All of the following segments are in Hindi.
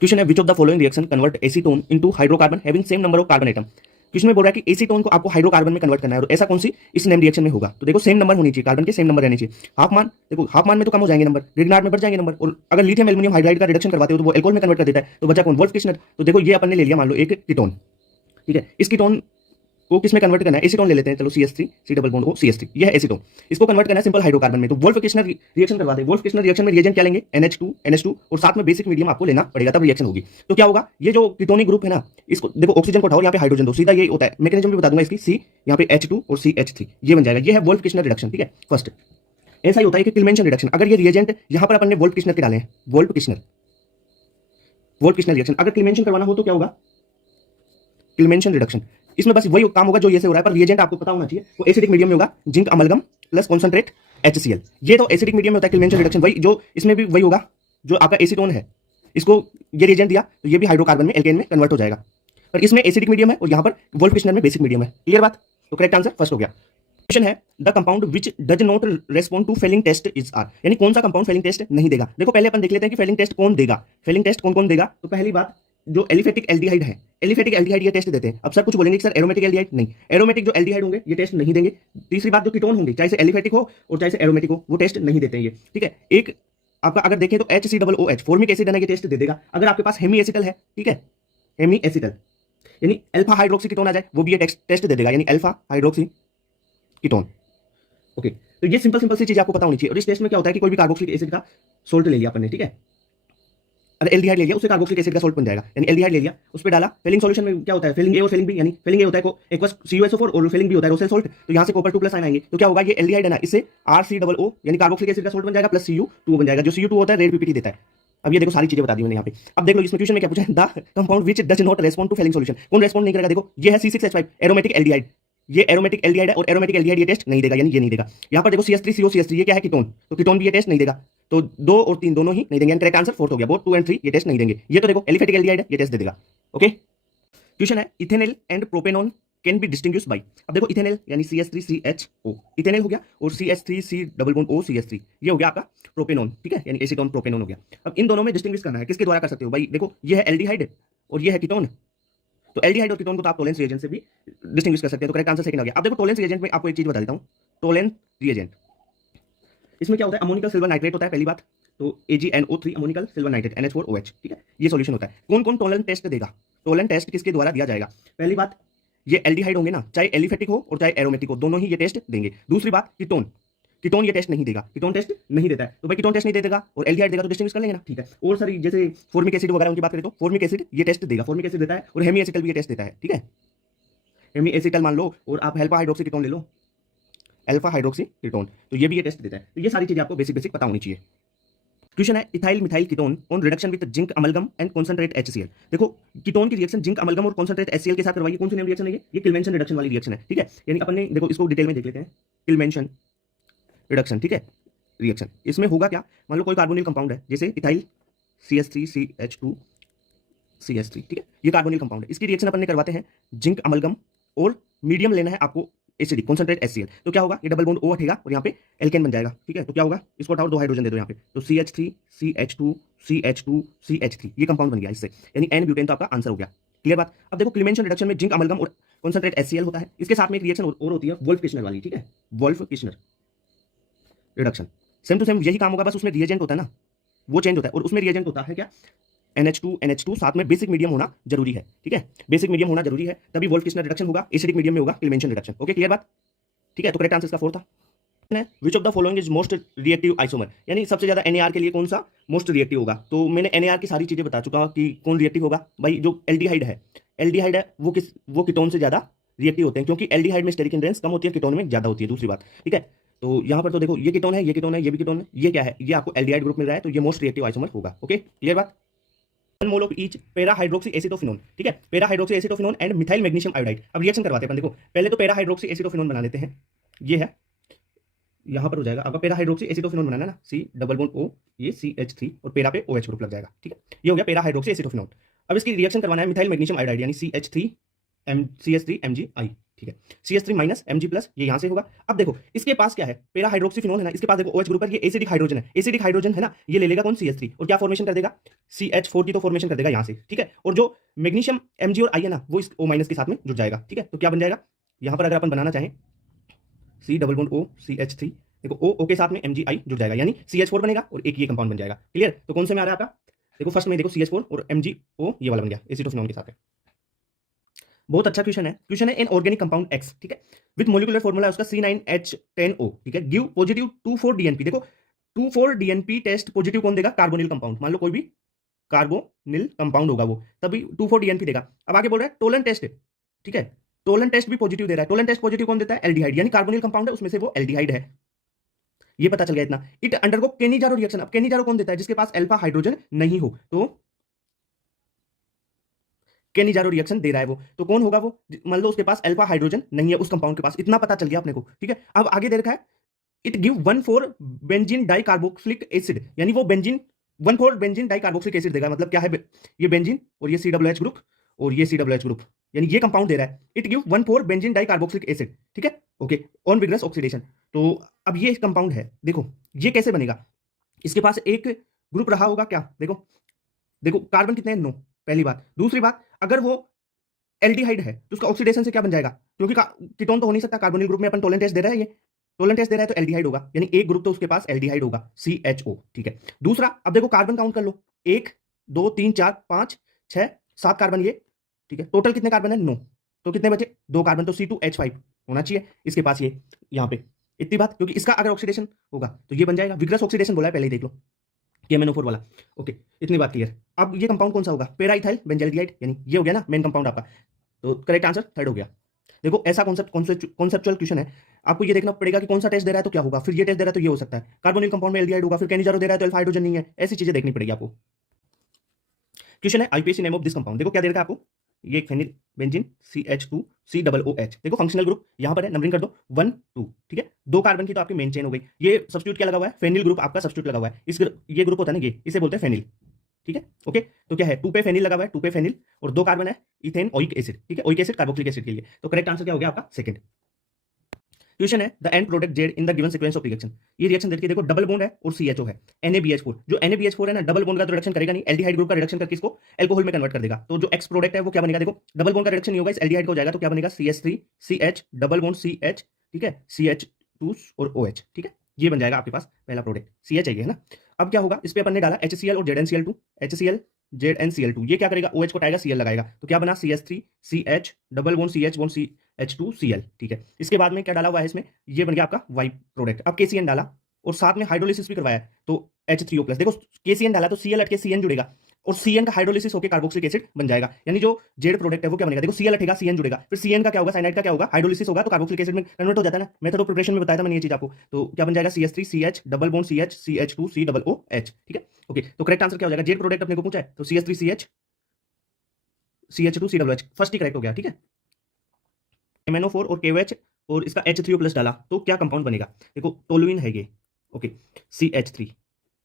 क्वेश्चन है, which of the following reaction convert acetone into hydrocarbon having same number of carbon atom. Question में बोल रहा है कि एसीटोन को आपको हाइड्रोकार्बन में कन्वर्ट करना है और ऐसा कौन सी इस नेम रिएक्शन में होगा। तो देखो सेम नंबर होनी चाहिए, कार्बन के सेम नंबर रहने चाहिए। हाफ मान, देखो हाफ मान में तो कम हो जाएंगे नंबर, ग्रिग्नार्ड में बढ़ जाएंगे नंबर। और अगर लिथियम एल्युमिनियम हाइड्राइड का रिडक्शन करवाते हो तो वो एल्कोहल में कन्वर्ट कर देता है, तो बचा कौन, वोल्फ किशनर। तो देखो ये अपन ने ले लिया मान लो एक कीटोन, ठीक है। इस कीटोन को किसमें कन्वर्ट करना है, एसीटोन ले लेते हैं, चलो CH3 C double bond O CH3, यह है एसीटोन। इसको कन्वर्ट करना है सिंपल हाइड्रोकार्बन में, तो वोल्फ किशनर रिएक्शन करवाते हैं। वोल्फ किशनर रिएक्शन में रिएजेंट क्या लेंगे, NH2 और साथ में बेसिक मीडियम आपको लेना पड़ेगा, तब रिएक्शन होगी। तो क्या होगा, ये जो कीटोनिक ग्रुप है ना, इसको देखो ऑक्सीजन को उठाओ, यहाँ पे हाइड्रोजन दो, सीधा ये होता है। मैकेनिज्म भी बता दूंगा इसकी, C यहाँ पे H2 और CH3 ये बन जाएगा, ये है वोल्फ किशनर रिडक्शन, ठीक है। फर्स्ट ऐसा ही होता है कि किल्मेंशन रिडक्शन, अगर ये रिएजेंट यहाँ पर अपन ने वोल्फ किशनर के डाले हैं, वोल्फ किशनर रिएक्शन अगर किल्मेंशन करवाना हो तो क्या होगा, किल्मेंशन रिडक्शन। इसमें बस वही काम होगा जो ये से हो रहा है, पर रिएजेंट आपको पता होना चाहिए। वो एसिडिक मीडियम में होगा, zinc amalgam plus concentrate HCl। ये तो एसिडिक मीडियम में होता है किल्मेंशन रिडक्शन, वही जो इसमें भी वही होगा। जो आपका एसीटोन है, इसको ये रिएजेंट दिया तो ये भी हाइड्रोकार्बन में एल्केन में कन्वर्ट हो जाएगा, पर इसमें एसिडिक मीडियम है और यहाँ पर वोल्फ किशनर में बेसिक मीडियम है। क्लियर बात, तो करेक्ट आंसर फर्स्ट हो गया। क्वेश्चन है, the compound which does not respond to Fehling test is R, यानी कौन सा कंपाउंड फेलिंग टेस्ट नहीं देगा। देखो पहले अपन देख लेते हैं कि फेलिंग टेस्ट कौन देगा, फेलिंग टेस्ट कौन कौन देगा। तो पहली बात, जो एलिफेटिक एल्डिहाइड है, एलिफेटिक एल्डिहाइड ये टेस्ट देते हैं। अब सर कुछ बोलेंगे कि सर एरोमेटिक एल्डिहाइड नहीं, एरोमेटिक जो एल्डिहाइड होंगे ये टेस्ट नहीं देंगे। तीसरी बात, जो कीटोन होंगे चाहे से एलिफेटिक हो और चाहे से एरोमेटिक हो, वो टेस्ट नहीं देते हैं ये, ठीक है। एक आपका अगर देखें तो HCOOH फॉर्मिक एसिड है ना, ये टेस्ट दे देगा। अगर आपके पास हेमी एसिटल है, ठीक है, हेमी एसिटल यानी अल्फा हाइड्रोक्सी कीटोन आ जाए, वो भी ये टेस्ट दे देगा, यानी अल्फा हाइड्रोक्सी कीटोन। ओके, तो ये सिंपल सी चीज आपको पता होनी चाहिए। और इस टेस्ट में क्या होता है कि कोई भी कार्बोक्सिलिक एसिड का सोल्ट ले लिया अपन ने, ठीक है, अरे एल्डिहाइड ले लिया, उससे कार्बोक्सिलिक एसिड का सोल्ट बन जाएगा, यानी एल्डिहाइड ले लिया, उस पे डाला। फेलिंग सॉल्यूशन में क्या होता है, फेलिंग ए और फेलिंग बी, यानी फेलिंग ए होता है एक्वस CuSO4 और फेलिंग बी होता है रोसेल सोल्ट। तो यहाँ से कॉपर 2+ आयन आएंगे, तो क्या होगा, ये एल्डिहाइड है ना, इससे RCOO यानी कार्बोक्सिलिक एसिड का सोल्ट बन जाएगा, प्लस Cu2 बन जाएगा। जो Cu2 होता है रेड PPT देता है। अब ये देखो सारी चीजें बता दी मैंने यहाँ पे। अब देख लो इसमें क्वेश्चन में क्या पूछा है, the compound which does not respond to Fehling solution, कौन रेस्पॉन्ड नहीं करेगा। देखो ये है C6H5 एरोमेटिक एल्डिहाइड, ये एरोमेटिक एल्डिहाइड है और एरोमेटिक एल्डिहाइड ये टेस्ट नहीं देगा, यानी ये नहीं देगा। यहाँ पर देखो CH3CO ये क्या है, कीटोन, तो कीटोन भी ये टेस्ट नहीं देगा। तो 2 और 3 दोनों ही नहीं देंगे, करेक्ट आंसर फोर्थ हो गया। बोथ 2 और 3 ये टेस्ट नहीं देंगे। ये तो देखो एलिफेटिक एल्डिहाइड है, ये टेस्ट दे देगा। ओके, क्वेश्चन है, ethanol and propanone can be distinguished by. अब देखो इथेनॉल यानी CH3CHO इथेनॉल हो गया, और CH3C double bond O CH3 ये हो गया आपका प्रोपेनॉन, ठीक है, यानी एसीटोन प्रोपेनॉन हो गया। अब इन दोनों में डिस्टिंग्विश करना है, किसके द्वारा कर सकते हो भाई। देखो ये है एल्डिहाइड और ये है कीटोन, तो एल्डिहाइड और कीटोन को तो आप टोलेंस रिएजेंट से भी डिस्टिंग्विश कर सकते हैं। तो करेक्ट आंसर सेकंड आ गया। अब देखो टोलेंस रिएजेंट में आपको एक चीज बता देता हूं, टोलेंस रिएजेंट इसमें क्या होता है, अमोनिकल सिल्वर नाइट्रेट होता है पहली बात, तो AgNO3 ammoniacal silver nitrate NH4OH, ठीक है, ये सॉल्यूशन होता है। कौन कौन टोलेंस टेस्ट देगा, टोलेंस टेस्ट किसके द्वारा दिया जाएगा। पहली बात, ये एल्डिहाइड होंगे ना, चाहे एलिफेटिक हो और चाहे एरोमेटिक हो, दोनों ही ये टेस्ट देंगे। दूसरी बात, कीटोन ये टेस्ट नहीं देगा, कीटोन टेस्ट नहीं देता है, तो भाई कीटोन टेस्ट नहीं देगा और एल्डिहाइड देगा, तो डिस्टिंग्विश कर लेंगे ना, ठीक है। और सर जैसे फॉर्मिक एसिड वगैरह उनकी बात करें तो फॉर्मिक एसिड ये टेस्ट देगा, फॉर्मिक एसिड देता है, और हेमी एसिटल भी ये टेस्ट देता है, ठीक है। हेमी एसिटल मान लो, और आप अल्फा हाइड्रोक्सी कीटोन ले लो, अल्फा हाइड्रोक्सी कीटोन, तो ये भी ये टेस्ट देता है। तो ये सारी चीजें आपको बेसिक पता होनी चाहिए। क्वेश्चन है, ethyl methyl ketone on reduction with zinc amalgam and concentrate HCl। देखो कीटोन की रिएक्शन जिंक अमलगम और कॉन्सेंट्रेट HCl के साथ करवाइए, कौन सी नेम रिएक्शन है ये किल्मेंशन रिडक्शन वाली रिएक्शन है, ठीक है। यानी अपन ने देखो इसको डिटेल में देख लेते हैं, किल्मेंशन रिडक्शन, ठीक है, रिएक्शन। इसमें होगा क्या, मान लो कोई कार्बोनिल कंपाउंड है, जैसे इथाइल CH3CH2 CH3, ठीक है, ये कार्बोनिल कंपाउंड है, इसकी रिएक्शन अपन ने करवाते हैं जिंक अमलगम, और मीडियम लेना है आपको एसिडिक कॉन्सेंट्रेट HCl। तो क्या होगा, ये डबल बॉन्ड O हटेगा और यहाँ पे एल्केन बन जाएगा, ठीक है। तो क्या होगा, इसको हटाओ, 2 हाइड्रोजन दे दो यहाँ पे, तो CH3 CH2 CH2 CH3 ये कंपाउंड बन गया इससे, यानी N ब्यूटेन तो आपका आंसर हो गया। क्लियर बात। अब देखो क्लिमेंशन रिडक्शन में जिंक अमलगम और कॉन्सेंट्रेट HCl होता है, इसके साथ में एक रिएक्शन और होती है वोल्फ किशनर वाली, ठीक है, Wolff Kishner reduction. Same to same यही काम होगा, बस उसमें रिएजेंट होता है ना, वो चेंज होता है, और उसमें रिएजेंट होता है क्या, NH2 साथ में बेसिक मीडियम होना जरूरी है, ठीक है, बेसिक मीडियम होना जरूरी है, तभी वोल्फ किशनर रिडक्शन होगा। एसिडिक मीडियम में होगा क्लिमेंशन रिडक्शन। ओके, क्लियर बात, ठीक है। तो करेक्ट आंसर इसका फोर्थ था। Which of the following is most reactive isomer, यानी सबसे ज्यादा NAR के लिए कौन सा मोस्ट रिएक्टिव होगा। तो मैंने NAR की सारी चीजें बता चुका कि कौन रिएक्टिव होगा भाई, जो एल्डिहाइड है वो कीटोन से ज्यादा रिएक्टिव होते हैं, क्योंकि एल्डिहाइड में स्टेरिक हिंड्रेंस कम होती है, कीटोन में ज्यादा होती है। दूसरी बात, ठीक है, तो यहाँ पर तो देखो ये कीटोन है, ये कीटोन है, ये भी कीटोन है, ये क्या है, ये आपको एल्डिहाइड ग्रुप मिल रहा है, तो ये मोस्ट रिएक्टिव आइसोमर होगा। ओके, क्लियर बात। 1 mole of each para hydroxy acetophenone, ठीक है, para hydroxy acetophenone and methyl magnesium iodide. अब रिएक्शन करवाते हैं अपन, देखो पहले तो पैरा हाइड्रोक्सी एसिटोफिनोन बना लेते हैं, ये है यहाँ पर हो जाएगा आपका पैरा हाइड्रोक्सी एसिटोफिनोन बनाना ना, C डबल बॉन्ड O ये CH3 और पैरा पे OH ग्रुप लग जाएगा, ठीक है, ये हो गया पैरा हाइड्रोक्सी एसिटोफिनोन। अब इसकी रिएक्शन करवाना है मिथाइल मैग्नीशियम आयोडाइड यानी CH3 CH3 MgI, ठीक है। CH3 माइनस Mg+, ये यहां से होगा। अब देखो इसके पास क्या है, पैरा हाइड्रोक्सीफिनोल है ना, इसके पास देखो OH ग्रुप है, ये एसिडिक हाइड्रोजन है, एसिडिक हाइड्रोजन है ना, ये ले लेगा कौन, CH3, और क्या फॉर्मेशन कर देगा, CH4 की तो फॉर्मेशन कर देगा यहां से, ठीक है। और जो मैग्नीशियम Mg और I है ना, वो इस O- के साथ में जुड़ जाएगा, ठीक है। तो क्या बन जाएगा, यहां पर अगर अपन बनाना चाहें C double bond O CH3, देखो O के साथ में MgI जुड़ जाएगा, यानी CH4 बनेगा और एक ये कंपाउंड बन जाएगा। क्लियर, तो कौन से में आ रहा है आपका, देखो फर्स्ट में देखो CH4 और MgO ये वाला बन गया एसिटोफिनोन के साथ है। बहुत अच्छा क्वेश्चन है इन ऑर्गेनिक कंपाउंड X, ठीक है, विद मोलिकुलर फॉर्मूला उसका C9H10O, ठीक है, गिव पॉजिटिव 2,4-DNP। देखो 2,4-DNP टेस्ट पॉजिटिव कौन देगा, कार्बोनिल कंपाउंड, मान लो कोई भी कार्बोनिल कंपाउंड होगा वो, तभी 2,4-DNP देगा। अब आगे बोल रहा है टोलन टेस्ट, ठीक है, टोलन टेस्ट भी पॉजिटिव दे रहा है। टोलन टेस्ट पॉजिटिव कौन देता है, एल्डिहाइड, यानी कार्बोनिल कंपाउंड है उसमें से वो एल्डिहाइड है, ये पता चल गया इतना। इट अंडरगो केनिजारो रिएक्शन, अब केनिजारो कौन देता है, जिसके पास अल्फा हाइड्रोजन नहीं हो, तो केनिजारो रिएक्शन दे रहा है वो, तो कौन होगा वो, मान लो उसके पास अल्फा हाइड्रोजन नहीं है उस कंपाउंड के पास, इतना पता चल गया अपने को, ठीक है। अब आगे दे रखा है it give 1,4 benzene di carboxylic acid, यानी वो benzene 1,4 benzene di carboxylic acid देगा, मतलब क्या है, ये बेंजीन और ये COOH ग्रुप और ये COOH ग्रुप, यानी ये कंपाउंड दे रहा है। It give 1,4 benzene di carboxylic acid, ठीक है, ओके, ऑन विग्रस ऑक्सीडेशन। तो अब ये कंपाउंड है, देखो ये कैसे बनेगा, इसके पास एक ग्रुप रहा होगा क्या, देखो देखो कार्बन कितने हैं, 9, पहली बात। दूसरी बात, अगर वो एल्डिहाइड है तो उसका ऑक्सीडेशन से क्या बन जाएगा, क्योंकि कीटोन तो हो नहीं सकता, कार्बोनिल ग्रुप में अपन टोलन टेस्ट दे रहा है, ये टोलन टेस्ट दे रहा है तो एल्डिहाइड होगा, यानी एक ग्रुप तो उसके पास एल्डिहाइड होगा CHO, ठीक है। दूसरा, अब देखो कार्बन काउंट कर लो, 1 2 3 4 5 6 7 कार्बन ये, ठीक है, टोटल कितने कार्बन है, 9, तो कितने बचे, 2 कार्बन, तो C2H5 होना चाहिए इसके पास, ये यहाँ पे इतनी बात, क्योंकि इसका अगर ऑक्सीडेशन होगा तो ये बन जाएगा, विग्रस ऑक्सीडेशन बोला है पहले ही देख लो, KMNO4 वाला, ओके, इतनी बात क्लियर। अब ये कंपाउंड कौन सा होगा, पेराइथाइल बेंजाल्डिहाइड, यानी ये हो गया ना मेन कंपाउंड आपका, तो करेक्ट आंसर थर्ड हो गया। देखो ऐसा कॉन्सेप्चुअल क्वेश्चन है, आपको ये देखना पड़ेगा कि कौन सा टेस्ट दे रहा है तो क्या होगा, फिर ये टेस्ट दे रहा है तो ये हो सकता है, कार्बोनिल कंपाउंड में एल्डिहाइड होगा, फिर केनिजारो दे रहा है तो अल्फा हाइड्रोजन नहीं है, ऐसी चीजें देखनी पड़ेगी आपको। क्वेश्चन है IUPAC name of this compound, देखो क्या दे रखा है आपको, ये एक फेनिल बेंजीन CH2 COOH, देखो फंक्शनल ग्रुप यहां पर है, नंबरिंग कर दो 1 2, ठीक है, 2 कार्बन की तो आपकी मेन चेन हो गई, ये सब्स्टिट्यूट क्या लगा हुआ है, फेनिल ग्रुप आपका सब्स्टिट्यूट लगा हुआ है, ये ग्रुप होता है ना, ये इसे बोलते हैं फेनिल, ठीक है, ओके। तो क्या है, 2 पे फेनिल लगा हुआ है, 2 पे फेनिल और 2 कार्बन है इथेन ओइक एसिड, ठीक है, ओइक एसिड कार्बोक्सिलिक एसिड के लिए, तो करेक्ट आंसर क्या हो गया आपका सेकंड। क्वेश्चन है the end product Z in the given sequence of reaction, ये रिएक्शन देखिए, देखो डबल बॉन्ड है और CHO है, NaBH4, जो NaBH4 है ना, डबल बॉन्ड का तो रिडक्शन करेगा नहीं, एल्डिहाइड ग्रुप का रिडक्शन करके इसको अल्कोहल में कन्वर्ट कर देगा, तो जो एक्स प्रोडक्ट है वो क्या बनेगा, देखो डबल बॉन्ड का रिडक्शन नहीं होगा, इस एल्डिहाइड का हो जाएगा, तो क्या बनेगा CH3 CH double bond CH, ठीक है, CH2 और OH, ठीक है, ये बन जाएगा आपके पास पहला प्रोडक्ट, CH है ये, है ना। अब क्या होगा, इस पे अपन ने डाला HCl और ZnCl2, HCl ZnCl2, ये क्या करेगा, OH को उठाएगा, Cl लगाएगा, तो क्या बना CH3 CH double bond CH bond CH2Cl, ठीक है। इसके बाद में क्या डाला हुआ है इसमें, ये बन गया आपका वाई प्रोडक्ट। अब KCN डाला और साथ में हाइड्रोलिसिस भी करवाया, तो H3O+, देखो KCN डाला तो Cl हट के CN जुड़ेगा और CN का हाइड्रोलिसिस होकर कार्बोक्सिलिक एसिड बन जाएगा, यानी जो जेड प्रोडक्ट है वो क्या बनेगा, देखो Cl हटेगा CN जुड़ेगा, फिर CN का क्या होगा, साइनाइड का क्या होगा, हाइड्रोलिसिस होगा तो कार्बोक्सिलिक एसिड में कन्वर्ट हो जाता है ना, मेथड ऑफ प्रिपरेशन में बताया था मैंने ये चीज आपको, तो क्या बन जाएगा CH3 CH double bond CH CH2 COOH, ठीक है, ओके। तो करेक्ट आंसर क्या हो जाएगा, जेड प्रोडक्ट अपने को पूछा है तो CH3 CH CH2 COOH first ही करेक्ट हो गया, ठीक है। MnO4 और KOH और इसका H3O+ डाला तो क्या कंपाउंड बनेगा, देखो टोलुइन है ये, ओके, CH3,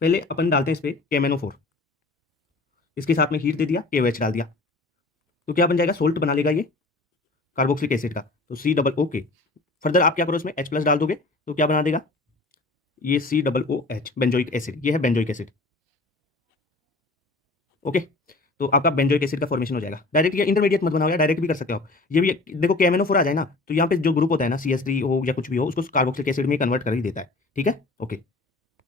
पहले अपन डालते हैं इस पे MnO4, इसके साथ में हीट दे दिया, KOH डाल दिया, तो क्या बन जाएगा, सोल्ट बना लेगा ये कार्बोक्सिलिक एसिड का, तो COO, फर्दर आप क्या करो इसमें H+ डाल दोगे तो क्या बना देगा, ये COOH बेंजोइक एसिड, ये है बेंजोइक एसिड, ओके। तो आपका बेंजोइक एसिड का फॉर्मेशन हो जाएगा, डायरेक्ट या इंटरमीडिएट मत बनाओ, या डायरेक्ट भी कर सकते हो आप, ये भी देखो KMNO4 आ जाए ना, तो यहाँ पे जो ग्रुप होता है ना CH3 हो या कुछ भी हो, उसको कार्बोक्सिलिक एसिड में कन्वर्ट कर ही देता है, ठीक है, okay.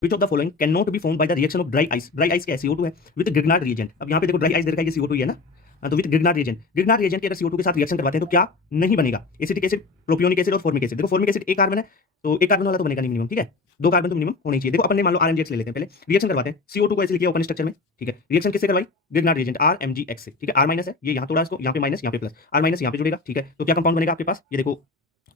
Which of the following cannot be formed by the reaction of dry ice? Dry ice क्या है, CO2 है, with Grignard reagent। अब यहाँ पे देखो ड्राई आइस दे रखा है, ये CO2 ही है ना, तो विद ग्रिग्नार्ड रिएजेंट की अगर CO2 के साथ रिएक्शन करवाते हैं तो क्या नहीं बनेगा, एसिटिक एसिड, प्रोपियोनिक एसिड और फॉर्मिक एसिड। देखो फॉर्मिक एसिड एक कार्बन है तो एक कार्बन वाला तो बनेगा नहीं मिनिमम, ठीक है, 2 कार्बन तो मिनिमम होनी चाहिए। देखो अपन ने मान लो RMGX ले लेते हैं, पहले रिएक्शन करवाते हैं, CO2 को ऐसे लिखिए ओपन स्ट्रक्चर में, ठीक है, रिएक्शन किससे करवाई, ग्रिग्नार्ड रिएजेंट RMGX से, ठीक है, R माइनस है, ये यहाँ तोड़ा इसको, यहाँ पे माइनस, यहाँ पे प्लस, R माइनस यहाँ पे जुड़ेगा, ठीक है, तो क्या कंपाउंड बनेगा आपके पास, ये देखो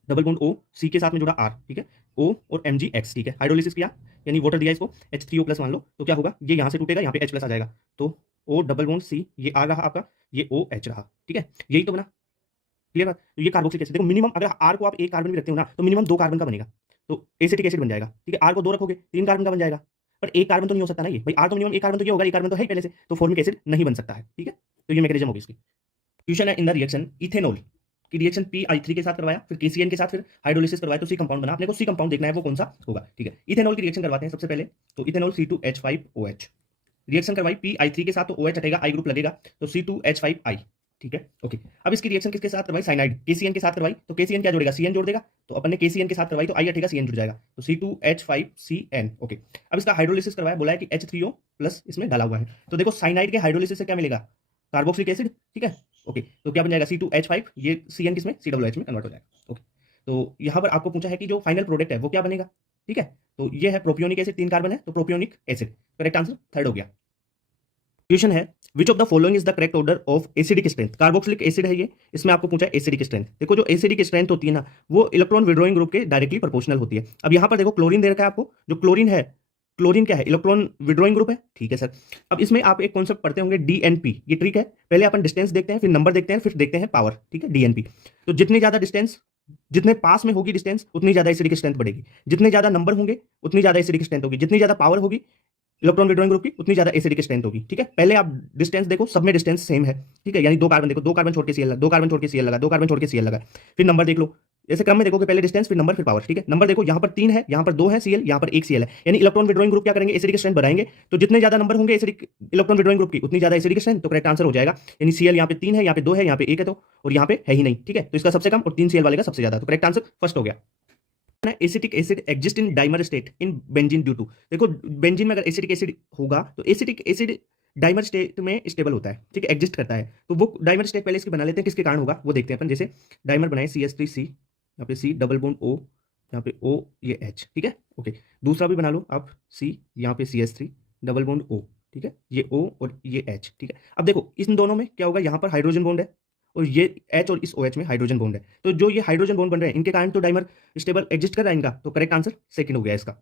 डबल बॉन्ड O, C के साथ में जुड़ा R, ठीक है, O और MgX, ठीक है, हाइड्रोलिसिस किया यानी वाटर दिया इसको, H3O+ मान लो, तो क्या होगा, ये यहाँ से टूटेगा, यहाँ पे H+ आ जाएगा, तो O डबल बॉन्ड C, ये R रहा आपका, ये OH रहा, ठीक है, यही तो बना, क्लियर बात। तो ये कार्बोक्सिलिक एसिड, देखो मिनिमम अगर R को आप एक कार्बन भी रखते हो ना तो मिनिमम 2 कार्बन का बनेगा, तो एसिटिक एसिड बन जाएगा, ठीक है, R को 2 रखोगे 3 कार्बन का बन जाएगा, पर एक कार्बन तो नहीं हो सकता ना, ये भाई R तो मिनिमम एक कार्बन तो ये होगा, एक कार्बन तो है ही पहले से, तो फॉर्मिक एसिड नहीं बन सकता है, ठीक है, तो ये मैकेनिज्म होगी इसकी। क्वेश्चन है इन द रिएक्शन इथेनॉल कि रिएक्शन PI3 के साथ करवाया, फिर KCN के साथ फिर हाइड्रोलिसिस करवाया तो सी कंपाउंड बना। अपने को सी कंपाउंड देखना है वो कौन सा होगा, ठीक है। इथेनॉल की रिएक्शन करवाते हैं सबसे पहले, तो इथेनॉल C2H5OH रिएक्शन करवाई PI3 के साथ तो OH हटेगा, I ग्रुप लगेगा तो C2H5I, ठीक है, ओके। अब इसकी रिएक्शन किसके साथ करवाई, साइनाइड KCN के साथ करवाई तो KCN क्या जोड़ेगा, CN जोड़ देगा, तो अपन ने KCN के साथ करवाई तो I हटेगा, CN जुड़ जाएगा तो C2H5CN, ओके। अब इसका हाइड्रोलिसिस करवाया, बोला है कि H3O प्लस इसमें डाला हुआ है, तो देखो साइनाइड के हाइड्रोलिसिस से क्या मिलेगा, कार्बोक्सिलिक एसिड, ठीक है, ओके। तो क्या बन जाएगा C2H5, ये CN किसमें COOH में कन्वर्ट हो जाएगा, ओके। तो यहाँ पर आपको पूछा है कि जो फाइनल प्रोडक्ट है वो क्या बनेगा, ठीक है। तो ये है प्रोपियोनिक एसिड, 3 कार्बन है तो propionic acid, correct answer third हो गया। क्वेश्चन है which of the following is the correct order of acidic strength. Carboxylic acid है ये, इसमें आपको पूछा है एसिडिक स्ट्रेंथ। देखो जो एसिडिक स्ट्रेंथ होती है ना वो इलेक्ट्रॉन विड्रॉइंग ग्रुप के डायरेक्टली प्रोपोर्शनल होती है। अब यहाँ पर देखो क्लोरीन दे रखा है आपको, जो क्लोरीन है, क्लोरीन क्या है, इलेक्ट्रॉन विड्रॉइंग ग्रुप है, ठीक है सर। अब इसमें आप एक कॉन्सेप्ट पढ़ते होंगे DNP, ये ट्रिक है, पहले अपन डिस्टेंस देखते हैं, फिर नंबर देखते हैं, फिर देखते हैं पावर, ठीक है, DNP। तो जितनी ज्यादा डिस्टेंस, जितने पास में होगी डिस्टेंस उतनी ज्यादा एसिडिक स्ट्रेंथ बढ़ेगी, जितने ज्यादा नंबर होंगे उतनी ज्यादा एसिडिक स्ट्रेंथ होगी, जितनी ज्यादा पावर होगी इलेक्ट्रॉन विड्रॉइंग ग्रुप की उतनी ज्यादा एसिडिक स्ट्रेंथ होगी, ठीक है। पहले आप डिस्टेंस देखो, सब में डिस्टेंस सेम है, ठीक है, यानी 2 कार्बन देखो, 2 कार्बन छोड़ के Cl लगा, 2 कार्बन छोड़ के Cl लगा, 2 कार्बन छोड़ के Cl लगा, फिर नंबर देख लो, ऐसे क्रम में देखो कि पहले डिस्टेंस फिर नंबर फिर पावर, ठीक है। नंबर देखो यहाँ पर 3 है, यहाँ पर 2 है Cl, यहाँ पर 1 Cl है, यानी इलेक्ट्रॉन विड्रॉइंग ग्रुप क्या करेंगे, एसिडिक स्ट्रेंथ बढ़ाएंगे, तो जितने ज्यादा नंबर होंगे एसिडिक इलेक्ट्रॉन विड्रॉइंग ग्रुप की उतनी ज्यादा एसिडिक स्ट्रेंथ, तो करेक्ट आंसर हो जाएगा, यानी Cl यहाँ पे 3 है, यहाँ पे 2 है, यहाँ पे 1 है, तो और यहाँ पे है ही नहीं, ठीक है, तो इसका सबसे कम और 3 Cl वाले का सबसे ज्यादा, तो करेक्ट आंसर फर्स्ट हो गया। Acetic acid exist in dimer state in benzene due to, देखो बेंजीन में अगर एसिटिक एसिड होगा तो एसिटिक एसिड डाइमर स्टेट में स्टेबल होता है, ठीक है, एग्जिस्ट करता है। तो वो डाइमर स्टेट पहले इसकी बना लेते हैं, किसके कारण होगा वो देखते हैं अपन। जैसे डाइमर बनाए CH3C, यहाँ पे C डबल बॉन्ड O, यहाँ पे O ये H, ठीक है, ओके। दूसरा भी बना लो आप C, यहाँ पे CH3 डबल बॉन्ड O, ठीक है, ये O और ये H, ठीक है। अब देखो इन दोनों में क्या होगा, यहाँ पर हाइड्रोजन बॉन्ड है और ये H और इस OH में हाइड्रोजन बॉन्ड है, तो जो ये हाइड्रोजन बॉन्ड बन रहे हैं इनके कारण तो डाइमर स्टेबल एग्जिस्ट कर रहा है इनका, तो करेक्ट आंसर सेकंड हो गया इसका।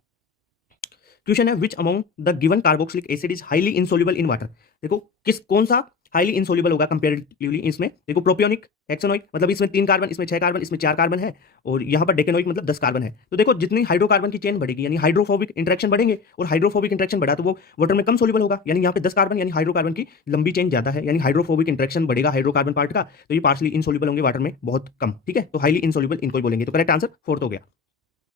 क्वेश्चन है which among the given carboxylic acid is highly insoluble in water. देखो किस कौन सा हाईली इनसोल्युबल होगा कंपेरेटिवली इसमें, देखो प्रोपियोनिक, हेक्सेनोइक मतलब इसमें 3 कार्बन, इसमें 6 कार्बन, इसमें 4 कार्बन है, और यहाँ पर डेकेनोइक मतलब 10 कार्बन है। तो देखो जितनी हाइड्रोकार्बन की चेन बढ़ेगी यानी हाइड्रोफोबिक इंटरेक्शन बढ़ेंगे, और हाइड्रोफोबिक इंटरेक्शन बढ़ा तो वो वाटर में कम सोल्युबल होगा, यानी यहाँ पे 10 कार्बन यानी हाइड्रोकार्बन की लंबी चेन ज्यादा है, यानी हाइड्रोफोबिक इंटरेक्शन बढ़ेगा हाइड्रोकार्बन पार्ट का, तो ये पार्शली इनसोल्युबल होंगे वाटर में बहुत कम, ठीक है, तो हाईली इनसोल्युबल इनको ही बोलेंगे, तो करेक्ट आंसर फोर्थ हो गया।